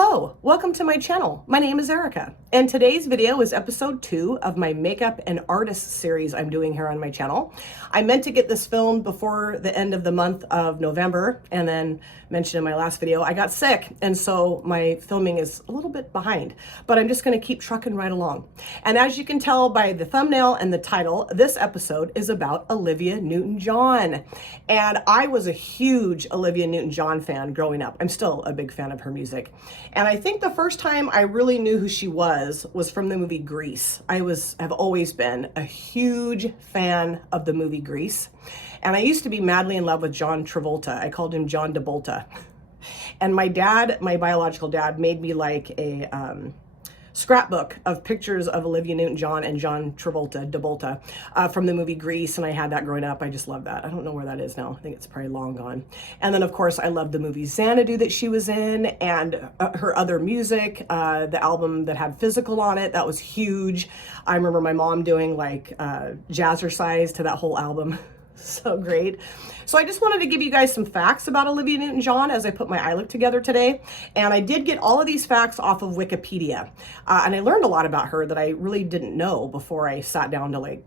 Hello, welcome to my channel. My name is Erica, and today's video is episode 2 of my makeup and artist series I'm doing here on my channel. I meant to get this filmed before the end of the month of November, and then mentioned in my last video, I got sick, and so my filming is a little bit behind, but I'm just gonna keep trucking right along. And as you can tell by the thumbnail and the title, this episode is about Olivia Newton John. And I was a huge Olivia Newton John fan growing up. I'm still a big fan of her music. And I think the first time I really knew who she was from the movie Grease. Have always been a huge fan of the movie Grease. And I used to be madly in love with John Travolta. I called him John DeBolta. And my dad, my biological dad, made me like a scrapbook of pictures of Olivia Newton John and John DeBolta from the movie Grease, and I had that growing up. I just love that. I don't know where that is now. I think it's probably long gone. And then of course I loved the movie Xanadu that she was in, and her other music, the album that had Physical on it, that was huge. I remember my mom doing like jazzercise to that whole album. So great. So I just wanted to give you guys some facts about Olivia Newton John as I put my eye look together today. And I did get all of these facts off of Wikipedia. And I learned a lot about her that I really didn't know before I sat down to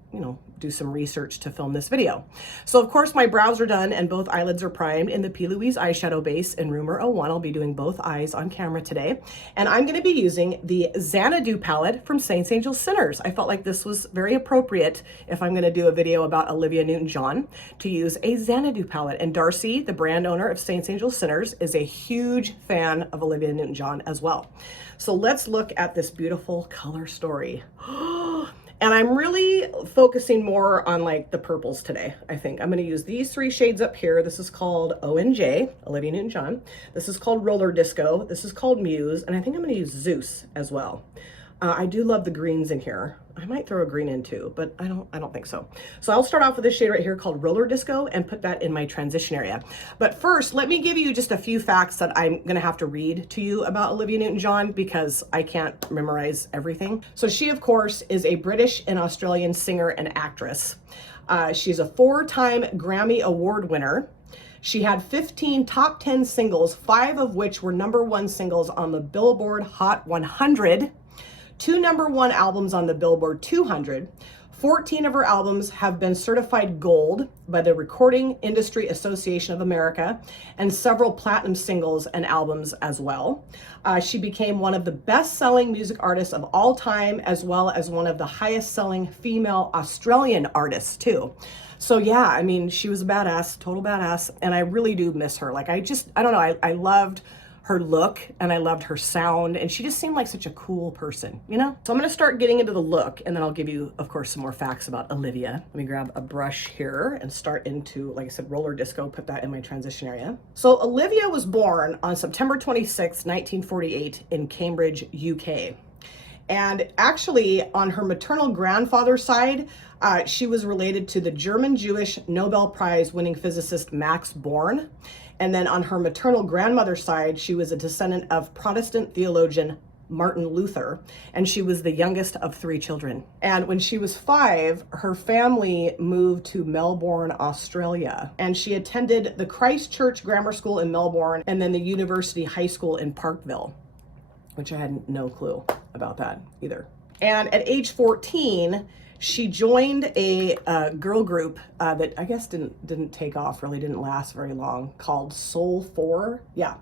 do some research to film this video. So of course my brows are done and both eyelids are primed in the P. Louise eyeshadow base in Rumor 01. I'll be doing both eyes on camera today. And I'm gonna be using the Xanadu palette from Saints Angels Sinners. I felt like this was very appropriate if I'm gonna do a video about Olivia Newton John to use a Xanadu palette. And Darcy, the brand owner of Saints Angels Sinners, is a huge fan of Olivia Newton John as well. So let's look at this beautiful color story. And I'm really focusing more on like the purples today, I think. I'm gonna use these 3 shades up here. This is called ONJ, Olivia Newton John. This is called Roller Disco. This is called Muse. And I think I'm gonna use Zeus as well. I do love the greens in here. I might throw a green in too, but I don't think so. So I'll start off with this shade right here called Roller Disco and put that in my transition area. But first, let me give you just a few facts that I'm gonna have to read to you about Olivia Newton John because I can't memorize everything. So she, of course, is a British and Australian singer and actress. She's a 4-time Grammy Award winner. She had 15 top 10 singles, 5 of which were #1 singles on the Billboard Hot 100. 2 #1 albums on the Billboard 200. 14 of her albums have been certified gold by the Recording Industry Association of America, and several platinum singles and albums as well. She became one of the best-selling music artists of all time, as well as one of the highest-selling female Australian artists too. So yeah, I mean, she was a badass, total badass, and I really do miss her. Like I don't know, I loved her look and I loved her sound, and she just seemed like such a cool person, you know? So I'm gonna start getting into the look, and then I'll give you, of course, some more facts about Olivia. Let me grab a brush here and start into, like I said, Roller Disco, put that in my transition area. So Olivia was born on September 26, 1948 in Cambridge, UK. And actually on her maternal grandfather's side, she was related to the German Jewish Nobel Prize winning physicist Max Born. And then on her maternal grandmother's side, she was a descendant of Protestant theologian Martin Luther, and she was the youngest of 3 children. And when she was 5, her family moved to Melbourne, Australia, and she attended the Christ Church Grammar School in Melbourne and then the University High School in Parkville, which I had no clue about that either. And at age 14, she joined a girl group that I guess didn't take off, really didn't last very long, called Soul 4. Yeah.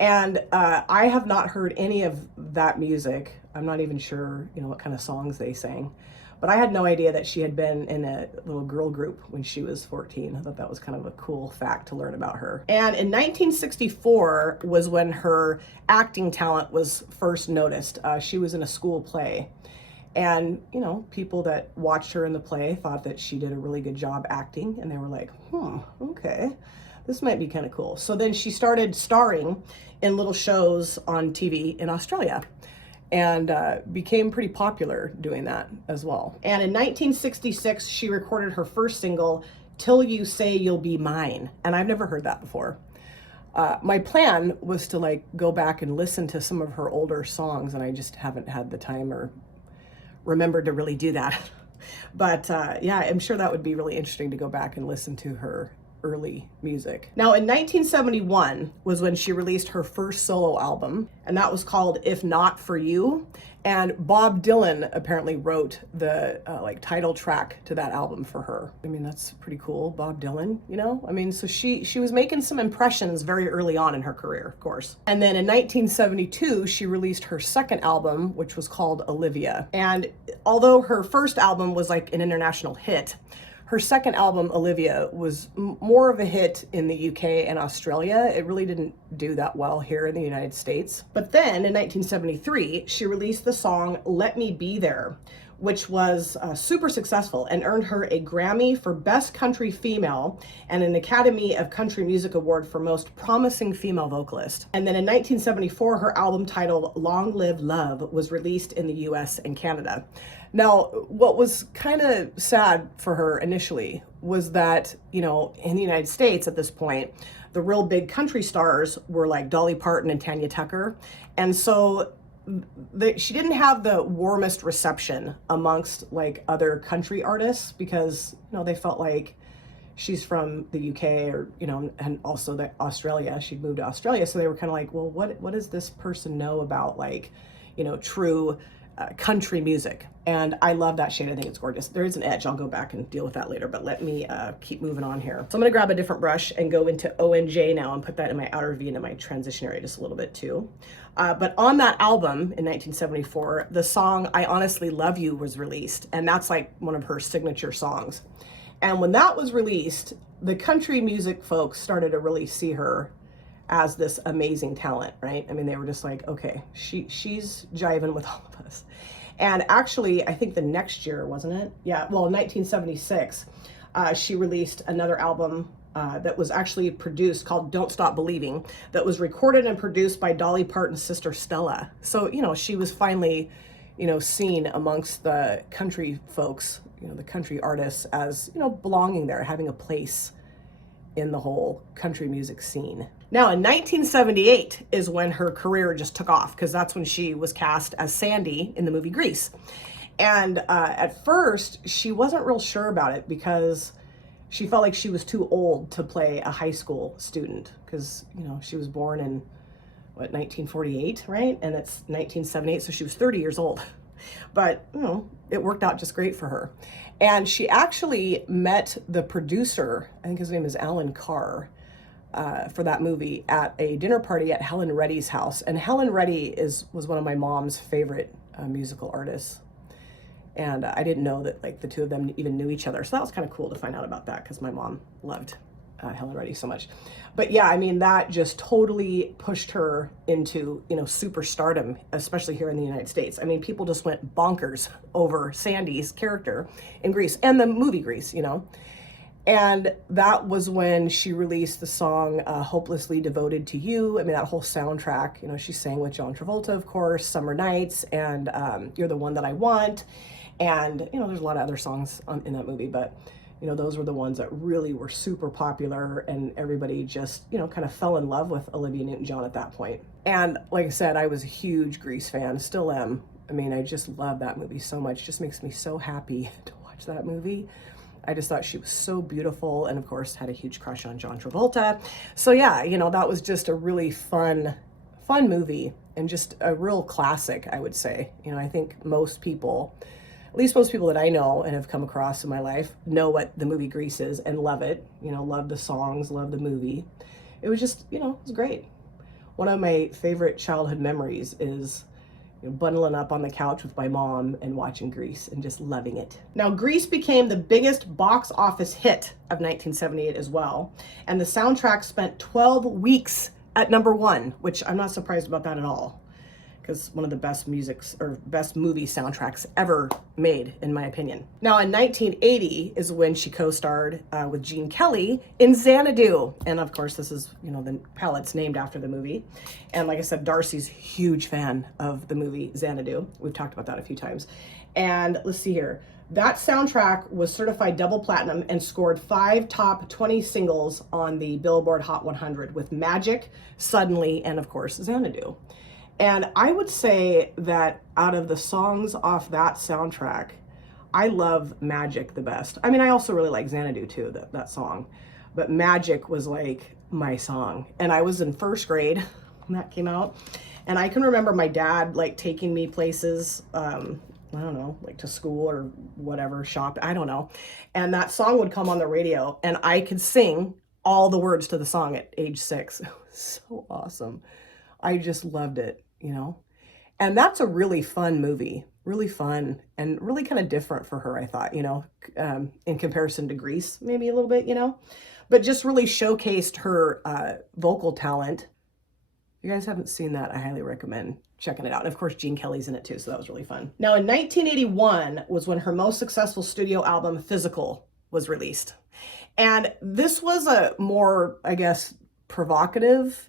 And I have not heard any of that music. I'm not even sure, what kind of songs they sang. But I had no idea that she had been in a little girl group when she was 14. I thought that was kind of a cool fact to learn about her. And in 1964 was when her acting talent was first noticed. She was in a school play. And, people that watched her in the play thought that she did a really good job acting. And they were like, okay, this might be kind of cool. So then she started starring in little shows on TV in Australia and became pretty popular doing that as well. And in 1966, she recorded her first single, Till You Say You'll Be Mine. And I've never heard that before. My plan was to go back and listen to some of her older songs, and I just haven't had the time or remembered to really do that. But yeah, I'm sure that would be really interesting to go back and listen to her early music. Now in 1971 was when she released her first solo album, and that was called If Not For You. And Bob Dylan apparently wrote the like title track to that album for her. I mean, that's pretty cool, Bob Dylan, you know? I mean, so she was making some impressions very early on in her career, of course. And then in 1972, she released her second album, which was called Olivia. And although her first album was like an international hit, her second album, Olivia, was more of a hit in the UK and Australia. It really didn't do that well here in the United States. But then in 1973, she released the song Let Me Be There, which was super successful and earned her a Grammy for Best Country Female and an Academy of Country Music Award for Most Promising Female Vocalist. And then in 1974, her album titled Long Live Love was released in the US and Canada. Now, what was kind of sad for her initially was that, you know, in the United States at this point, the real big country stars were like Dolly Parton and Tanya Tucker. And so she didn't have the warmest reception amongst like other country artists because, you know, they felt like she's from the UK or, you know, and also that Australia, she'd moved to Australia. So they were kind of like, well, what does this person know about like, you know, true country music? And I love that shade. I think it's gorgeous. There is an edge. I'll go back and deal with that later, but let me keep moving on here. So I'm gonna grab a different brush and go into ONJ now and put that in my outer V and in my transition area just a little bit too. But on that album in 1974, the song I Honestly Love You was released. And that's like one of her signature songs. And when that was released, the country music folks started to really see her as this amazing talent, right? I mean, they were just like, okay, she's jiving with all of us. And actually, I think the next year, wasn't it? Yeah, well, 1976, she released another album that was actually produced called Don't Stop Believing, that was recorded and produced by Dolly Parton's sister Stella. So, you know, she was finally, you know, seen amongst the country folks, you know, the country artists as, you know, belonging there, having a place in the whole country music scene. Now in 1978 is when her career just took off, because that's when she was cast as Sandy in the movie Grease. And at first she wasn't real sure about it because she felt like she was too old to play a high school student, because, you know, she was born in what, 1948, right? And it's 1978, so she was 30 years old. But, you know, it worked out just great for her. And she actually met the producer, I think his name is Alan Carr, for that movie at a dinner party at Helen Reddy's house. And Helen Reddy was one of my mom's favorite musical artists. And I didn't know that like the two of them even knew each other. So that was kind of cool to find out about that because my mom loved Helen Reddy so much. But yeah, I mean, that just totally pushed her into, you know, super stardom, especially here in the United States. I mean, people just went bonkers over Sandy's character in Grease and the movie Grease, you know. And that was when she released the song Hopelessly Devoted to You. I mean, that whole soundtrack, you know, she sang with John Travolta, of course, Summer Nights, and You're the One That I Want. And, you know, there's a lot of other songs in that movie, but, you know, those were the ones that really were super popular, and everybody just, you know, kind of fell in love with Olivia Newton John at that point. And like I said, I was a huge Grease fan, still am. I mean, I just love that movie so much. It just makes me so happy to watch that movie. I just thought she was so beautiful, and of course had a huge crush on John Travolta. So yeah, you know, that was just a really fun movie and just a real classic, I would say. You know, I think most people, at least most people that I know and have come across in my life, know what the movie Grease is and love it. You know, love the songs, love the movie. It was just, you know, it was great. One of my favorite childhood memories is, you know, bundling up on the couch with my mom and watching Grease and just loving it. Now, Grease became the biggest box office hit of 1978 as well. And the soundtrack spent 12 weeks at #1, which I'm not surprised about that at all, because one of the best best movie soundtracks ever made, in my opinion. Now in 1980 is when she co-starred with Gene Kelly in Xanadu. And of course, this is, you know, the palette's named after the movie. And like I said, Darcy's a huge fan of the movie Xanadu. We've talked about that a few times. And let's see here. That soundtrack was certified double platinum and scored 5 top 20 singles on the Billboard Hot 100 with Magic, Suddenly, and of course, Xanadu. And I would say that out of the songs off that soundtrack, I love Magic the best. I mean, I also really like Xanadu too, that song. but Magic was like my song. And I was in first grade when that came out. And I can remember my dad like taking me places, I don't know, like to school or whatever, shop, I don't know. And that song would come on the radio and I could sing all the words to the song at age 6. It was so awesome. I just loved it, you know? And that's a really fun movie, really fun and really kind of different for her, I thought, you know, in comparison to Grease, maybe a little bit, you know, but just really showcased her vocal talent. If you guys haven't seen that, I highly recommend checking it out. And of course, Gene Kelly's in it too, so that was really fun. Now in 1981 was when her most successful studio album, Physical, was released. And this was a more, I guess, provocative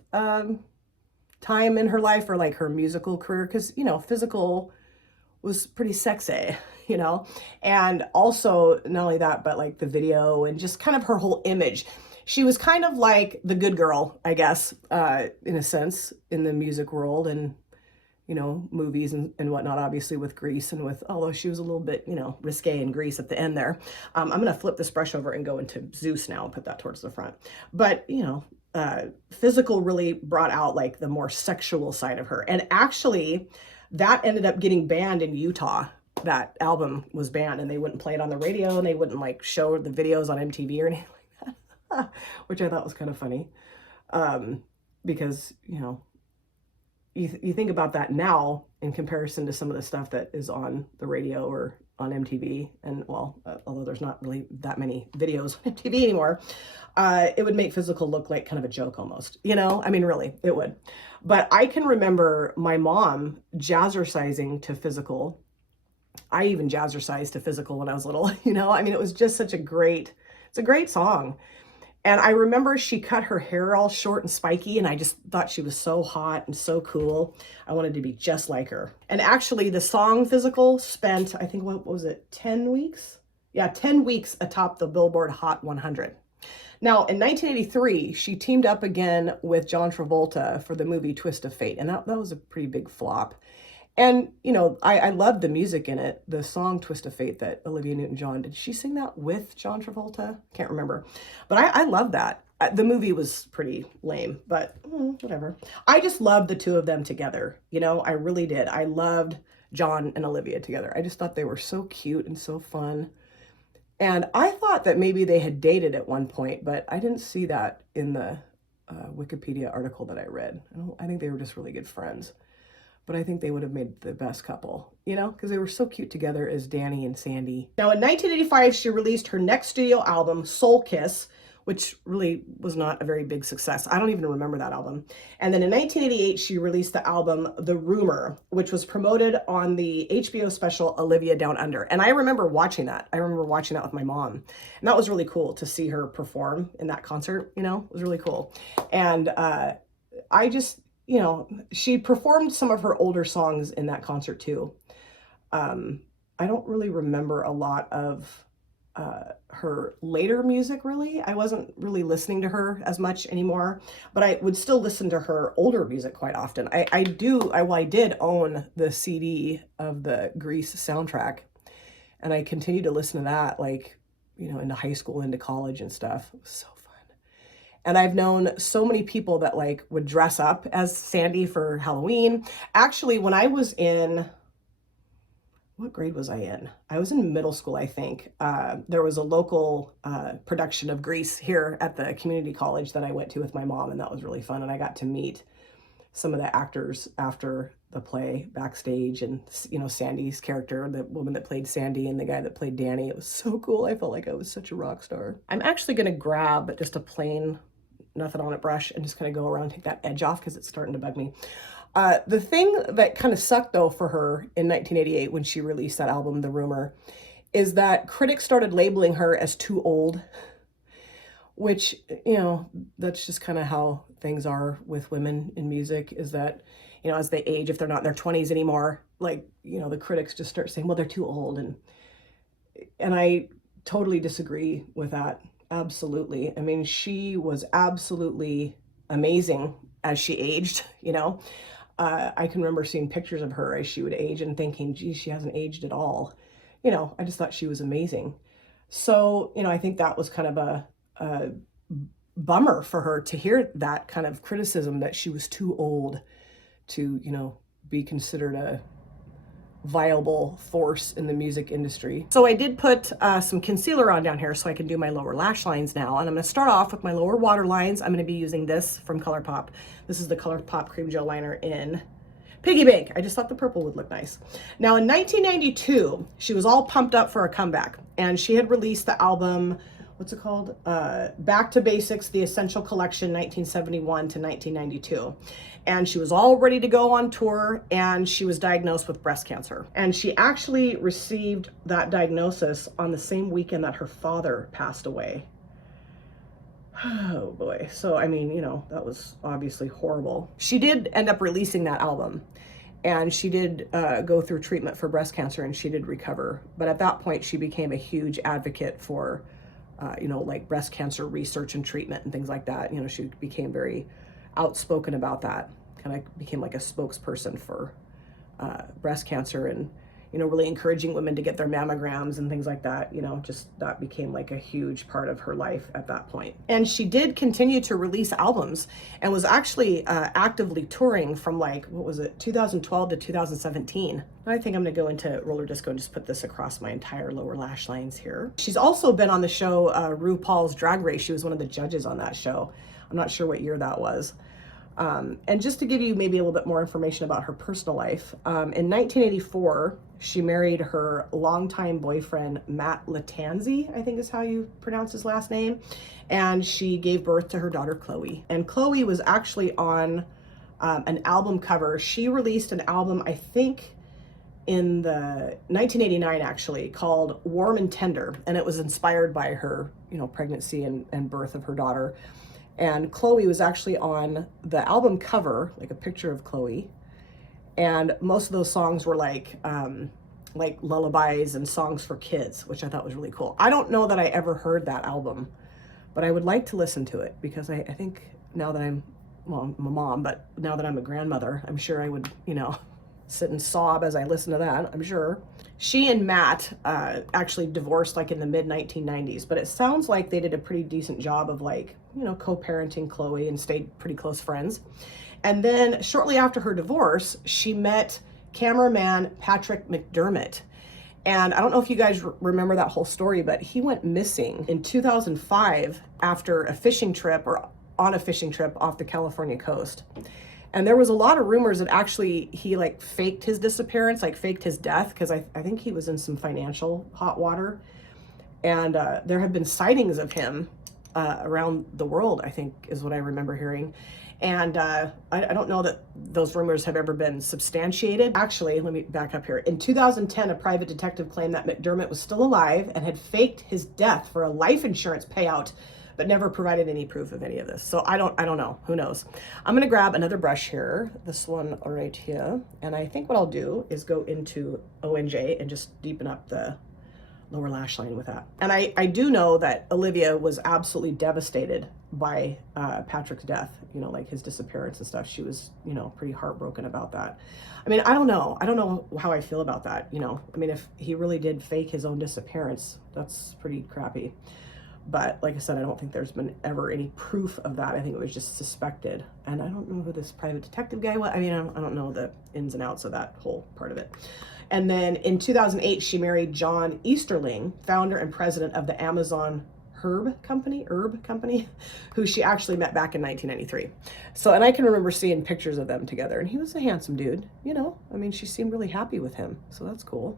time in her life, or like her musical career, because, you know, Physical was pretty sexy, you know, and also not only that, but like the video and just kind of her whole image. She was kind of like the good girl, I guess, in a sense, in the music world and, you know, movies and whatnot, obviously with Grease and with, although she was a little bit, you know, risque in Grease at the end there. I'm going to flip this brush over and go into Zeus now and put that towards the front. But, you know, Physical really brought out like the more sexual side of her. And actually that ended up getting banned in Utah. That album was banned and they wouldn't play it on the radio and they wouldn't like show the videos on MTV or anything like that, which I thought was kind of funny. Because, you know, you think about that now in comparison to some of the stuff that is on the radio or on MTV, and well, although there's not really that many videos on MTV anymore, it would make Physical look like kind of a joke almost, you know? I mean, really, it would. But I can remember my mom jazzercising to Physical. I even jazzercised to Physical when I was little, you know? I mean, it was just such a great, it's a great song. And I remember she cut her hair all short and spiky, and I just thought she was so hot and so cool. I wanted to be just like her. And actually the song Physical spent, I think, what was it, 10 weeks? Yeah, 10 weeks atop the Billboard Hot 100. Now, in 1983, she teamed up again with John Travolta for the movie Twist of Fate, and that was a pretty big flop. And, you know, I loved the music in it, the song Twist of Fate that Olivia Newton John, did she sing that with John Travolta? Can't remember. But I love that. The movie was pretty lame, but whatever. I just loved the two of them together. You know, I really did. I loved John and Olivia together. I just thought they were so cute and so fun. And I thought that maybe they had dated at one point, but I didn't see that in the Wikipedia article that I read. I think they were just really good friends. But I think they would have made the best couple, you know, because they were so cute together as Danny and Sandy. Now in 1985, she released her next studio album, Soul Kiss, which really was not a very big success. I don't even remember that album. And then in 1988, she released the album The Rumor, which was promoted on the HBO special Olivia Down Under. And I remember watching that. I remember watching that with my mom. And that was really cool to see her perform in that concert, you know, it was really cool. And I just, you know, she performed some of her older songs in that concert too. I don't really remember a lot of her later music, really. I wasn't really listening to her as much anymore, but I would still listen to her older music quite often. I did own the CD of the Grease soundtrack, and I continued to listen to that, like, you know, into high school, into college and stuff. It was so fun. And I've known so many people that like would dress up as Sandy for Halloween. Actually, when I was in, what grade was I in? I was in middle school, I think. There was a local production of Grease here at the community college that I went to with my mom, and that was really fun. And I got to meet some of the actors after the play backstage, and, you know, Sandy's character, the woman that played Sandy and the guy that played Danny. It was so cool. I felt like I was such a rock star. I'm actually going to grab just a plain, nothing on it brush and just kind of go around and take that edge off because it's starting to bug me. The thing that kind of sucked though for her in 1988 when she released that album, The Rumor, is that critics started labeling her as too old, which, you know, that's just kind of how things are with women in music, is that, you know, as they age, if they're not in their 20s anymore, like, you know, the critics just start saying, well, they're too old. And I totally disagree with that. Absolutely. I mean, she was absolutely amazing as she aged, you know. I can remember seeing pictures of her as she would age and thinking, geez, she hasn't aged at all. You know, I just thought she was amazing. So, you know, I think that was kind of a bummer for her to hear that kind of criticism, that she was too old to, be considered a viable force in the music industry. So I did put some concealer on down here so I can do my lower lash lines now. And I'm going to start off with my lower water lines. I'm going to be using this from ColourPop. This is the ColourPop Cream Gel Liner in Piggy Bank. I just thought the purple would look nice. Now in 1992, she was all pumped up for a comeback, and she had released the album, what's it called? Back to Basics, The Essential Collection, 1971 to 1992. And she was all ready to go on tour, and she was diagnosed with breast cancer. And she actually received that diagnosis on the same weekend that her father passed away. Oh boy. So, I mean, that was obviously horrible. She did end up releasing that album, and she did go through treatment for breast cancer, and she did recover. But at that point, she became a huge advocate for like breast cancer research and treatment and things like that. She became very outspoken about that, kind of became like a spokesperson for breast cancer, and, really encouraging women to get their mammograms and things like that. Just that became like a huge part of her life at that point. And she did continue to release albums, and was actually actively touring from 2012 to 2017. I think I'm gonna go into roller disco and just put this across my entire lower lash lines here. She's also been on the show RuPaul's Drag Race. She was one of the judges on that show. I'm not sure what year that was. And just to give you maybe a little bit more information about her personal life, in 1984, she married her longtime boyfriend, Matt Latanzi, I think is how you pronounce his last name. And she gave birth to her daughter, Chloe. And Chloe was actually on an album cover. She released an album, I think, in the 1989 actually, called Warm and Tender. And it was inspired by her, pregnancy and birth of her daughter. And Chloe was actually on the album cover, like a picture of Chloe. And most of those songs were like lullabies and songs for kids, which I thought was really cool. I don't know that I ever heard that album, but I would like to listen to it, because I think now that I'm a mom, but now that I'm a grandmother, I'm sure I would, sit and sob as I listen to that, I'm sure. She and Matt actually divorced in the mid 1990s, but it sounds like they did a pretty decent job of co-parenting Chloe and stayed pretty close friends. And then shortly after her divorce, she met cameraman Patrick McDermott. And I don't know if you guys remember that whole story, but he went missing in 2005 after a fishing trip, or on a fishing trip off the California coast. And there was a lot of rumors that actually he faked his disappearance, faked his death, because I think he was in some financial hot water. And there have been sightings of him around the world, I think is what I remember hearing. And I don't know that those rumors have ever been substantiated. Actually, let me back up here. In 2010, a private detective claimed that McDermott was still alive and had faked his death for a life insurance payout, but never provided any proof of any of this. So I don't know, who knows? I'm gonna grab another brush here, this one right here. And I think what I'll do is go into ONJ and just deepen up the lower lash line with that. And I do know that Olivia was absolutely devastated by Patrick's death, his disappearance and stuff. She was, pretty heartbroken about that. I mean, I don't know how I feel about that, I mean, if he really did fake his own disappearance, that's pretty crappy. But like I said, I don't think there's been ever any proof of that. I think it was just suspected. And I don't know who this private detective guy was. I mean, I don't know the ins and outs of that whole part of it. And then in 2008, she married John Easterling, founder and president of the Amazon herb company, who she actually met back in 1993. So, and I can remember seeing pictures of them together, and he was a handsome dude, I mean, she seemed really happy with him. So that's cool.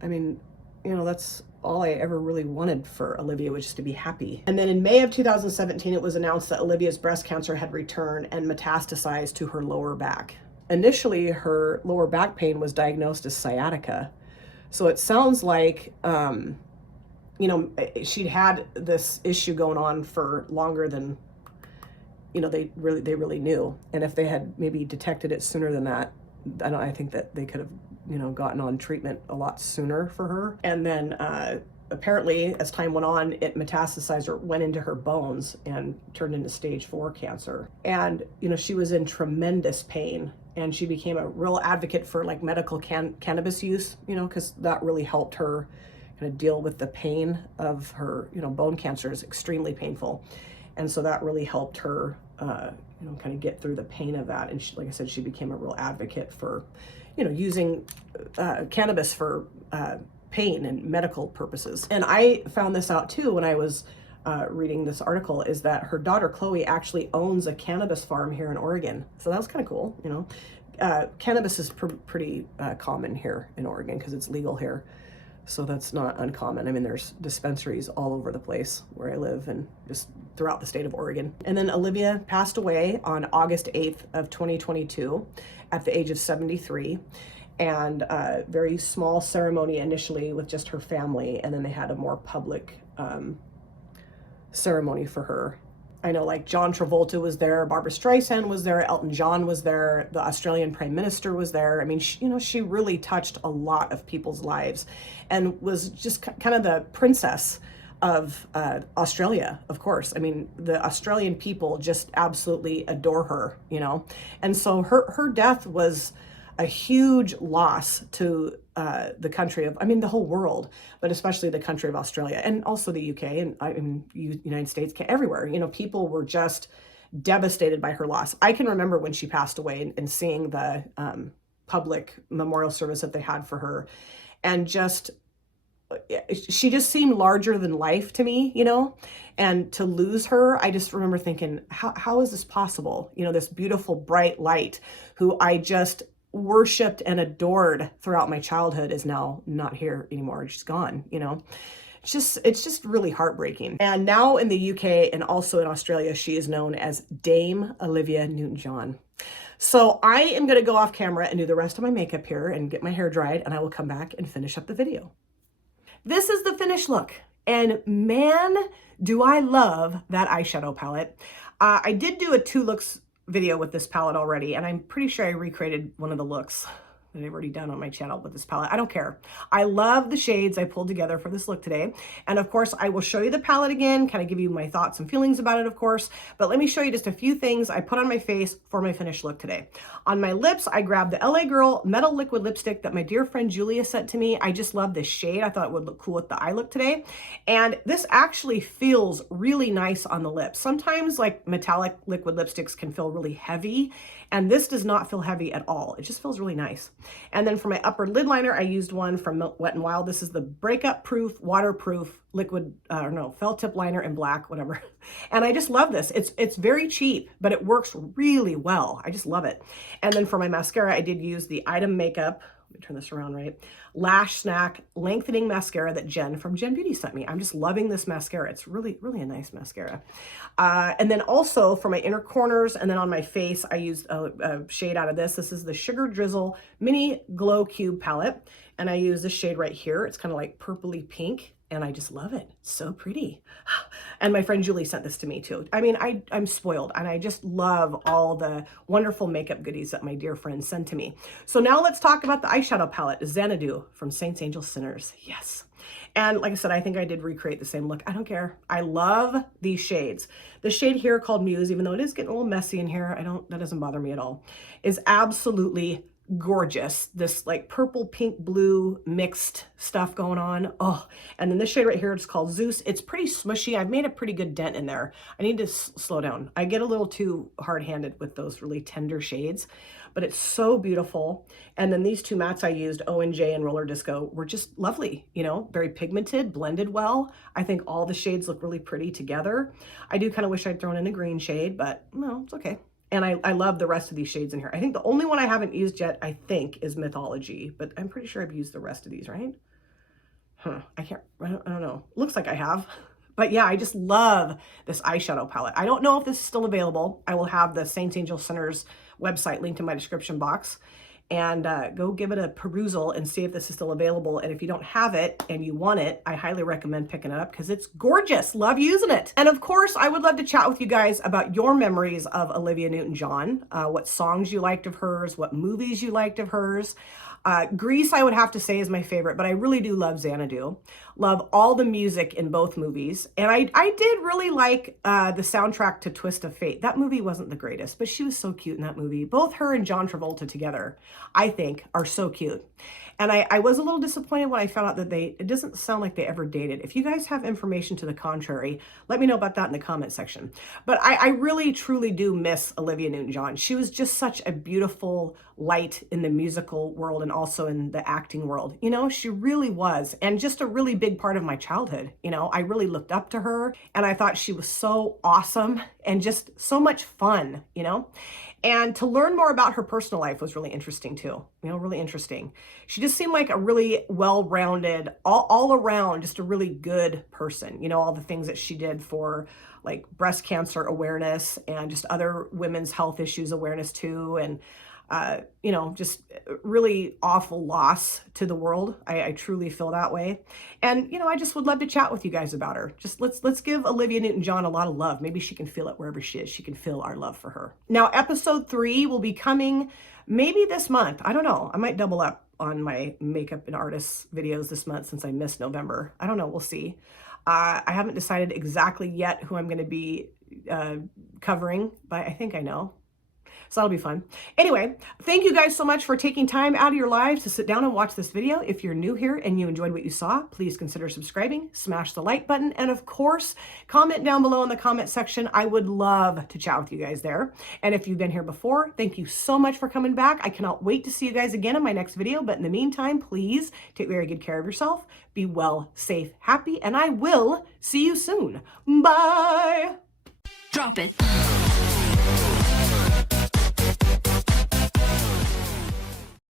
I mean, that's all I ever really wanted for Olivia, was just to be happy. And then in May of 2017, it was announced that Olivia's breast cancer had returned and metastasized to her lower back. Initially, her lower back pain was diagnosed as sciatica. So it sounds like, she'd had this issue going on for longer than, they really knew. And if they had maybe detected it sooner than that, I think that they could have, gotten on treatment a lot sooner for her. And then apparently, as time went on, it metastasized or went into her bones and turned into stage 4 cancer. And, she was in tremendous pain, and she became a real advocate for medical cannabis use, because that really helped her kind of deal with the pain of her, bone cancer is extremely painful. And so that really helped her, kind of get through the pain of that. And she, like I said, she became a real advocate for, using cannabis for pain and medical purposes. And I found this out too when I was reading this article, is that her daughter Chloe actually owns a cannabis farm here in Oregon. So that was kind of cool, Cannabis is pretty common here in Oregon because it's legal here. So that's not uncommon. I mean, there's dispensaries all over the place where I live and just throughout the state of Oregon. And then Olivia passed away on August 8th of 2022 at the age of 73. And a very small ceremony initially with just her family. And then they had a more public ceremony for her. I know like John Travolta was there, Barbara Streisand was there, Elton John was there, the Australian Prime Minister was there. I mean, she really touched a lot of people's lives and was just kind of the princess of Australia, of course. I mean, the Australian people just absolutely adore her, And so her death was a huge loss to the country of, the whole world, but especially the country of Australia and also the UK and United States, everywhere. People were just devastated by her loss. I can remember when she passed away and seeing the public memorial service that they had for her, and she just seemed larger than life to me, and to lose her, I just remember thinking, how is this possible? This beautiful, bright light who I just worshipped and adored throughout my childhood is now not here anymore. She's gone, It's just really heartbreaking. And now in the UK and also in Australia, she is known as Dame Olivia Newton John. So I am going to go off camera and do the rest of my makeup here and get my hair dried, and I will come back and finish up the video. This is the finished look. And man, do I love that eyeshadow palette. I did do a 2 looks video with this palette already, and I'm pretty sure I recreated one of the looks that I've already done on my channel with this palette. I don't care. I love the shades I pulled together for this look today. And of course, I will show you the palette again, kind of give you my thoughts and feelings about it, of course. But let me show you just a few things I put on my face for my finished look today. On my lips, I grabbed the LA Girl Metal Liquid Lipstick that my dear friend Julia sent to me. I just love this shade. I thought it would look cool with the eye look today. And this actually feels really nice on the lips. Sometimes like metallic liquid lipsticks can feel really heavy, and this does not feel heavy at all. It just feels really nice. And then for my upper lid liner, I used one from Wet n Wild. This is the breakup proof, waterproof liquid, felt tip liner in black, whatever. And I just love this. It's very cheap, but it works really well. I just love it. And then for my mascara, I did use the Item Makeup, let me turn this around right, Lash Snack Lengthening Mascara that Jen from Jen Beauty sent me. I'm just loving this mascara. It's really, really a nice mascara. And then also for my inner corners and then on my face, I used a shade out of this. This is the Sugar Drizzle Mini Glow Cube Palette. And I use this shade right here. It's kind of like purpley pink. And I just love it. It's so pretty. And my friend Julie sent this to me too. I mean, I'm spoiled, and I just love all the wonderful makeup goodies that my dear friends send to me. So now let's talk about the eyeshadow palette, Xanadu from Saints, Angels, Sinners. Yes. And like I said, I think I did recreate the same look. I don't care. I love these shades. The shade here called Muse, even though it is getting a little messy in here, that doesn't bother me at all, is absolutely gorgeous. This like purple, pink, blue mixed stuff going on. Oh, and then this shade right here, it's called Zeus. It's pretty smushy. I've made a pretty good dent in there. I need to slow down. I get a little too hard-handed with those really tender shades, but it's so beautiful. And then these 2 mattes I used, O&J and Roller Disco, were just lovely, very pigmented, blended well. I think all the shades look really pretty together. I do kind of wish I'd thrown in a green shade, but no, it's okay. And I love the rest of these shades in here. I think the only one I haven't used yet, I think, is Mythology, but I'm pretty sure I've used the rest of these, right? I don't know. Looks like I have. But yeah, I just love this eyeshadow palette. I don't know if this is still available. I will have the Saints, Angels, Sinners website linked in my description box. And go give it a perusal and see if this is still available. And if you don't have it and you want it, I highly recommend picking it up because it's gorgeous. Love using it. And of course, I would love to chat with you guys about your memories of Olivia Newton John, what songs you liked of hers, what movies you liked of hers. Grease, I would have to say, is my favorite, but I really do love Xanadu. Love all the music in both movies. And I did really like the soundtrack to Twist of Fate. That movie wasn't the greatest, but she was so cute in that movie. Both her and John Travolta together, I think, are so cute. And I was a little disappointed when I found out that it doesn't sound like they ever dated. If you guys have information to the contrary, let me know about that in the comment section. But I really, truly do miss Olivia Newton John. She was just such a beautiful light in the musical world and also in the acting world. You know, she really was. And just a really big part of my childhood. You know, I really looked up to her and I thought she was so awesome and just so much fun, you know? And to learn more about her personal life was really interesting too. You know, really interesting. She just seemed like a really well-rounded, all around, just a really good person. You know, all the things that she did for like breast cancer awareness and just other women's health issues awareness too. And you know, just really awful loss to the world. I truly feel that way. And, you know, I just would love to chat with you guys about her. Just let's give Olivia Newton John a lot of love. Maybe she can feel it wherever she is. She can feel our love for her. Now, episode 3 will be coming maybe this month. I don't know. I might double up on my makeup and artists videos this month since I missed November. I don't know. We'll see. I haven't decided exactly yet who I'm going to be covering, but I think I know. So that'll be fun. Anyway, thank you guys so much for taking time out of your lives to sit down and watch this video. If you're new here and you enjoyed what you saw, please consider subscribing, smash the like button, and of course, comment down below in the comment section. I would love to chat with you guys there. And if you've been here before, thank you so much for coming back. I cannot wait to see you guys again in my next video. But in the meantime, please take very good care of yourself. Be well, safe, happy, and I will see you soon. Bye. Drop it.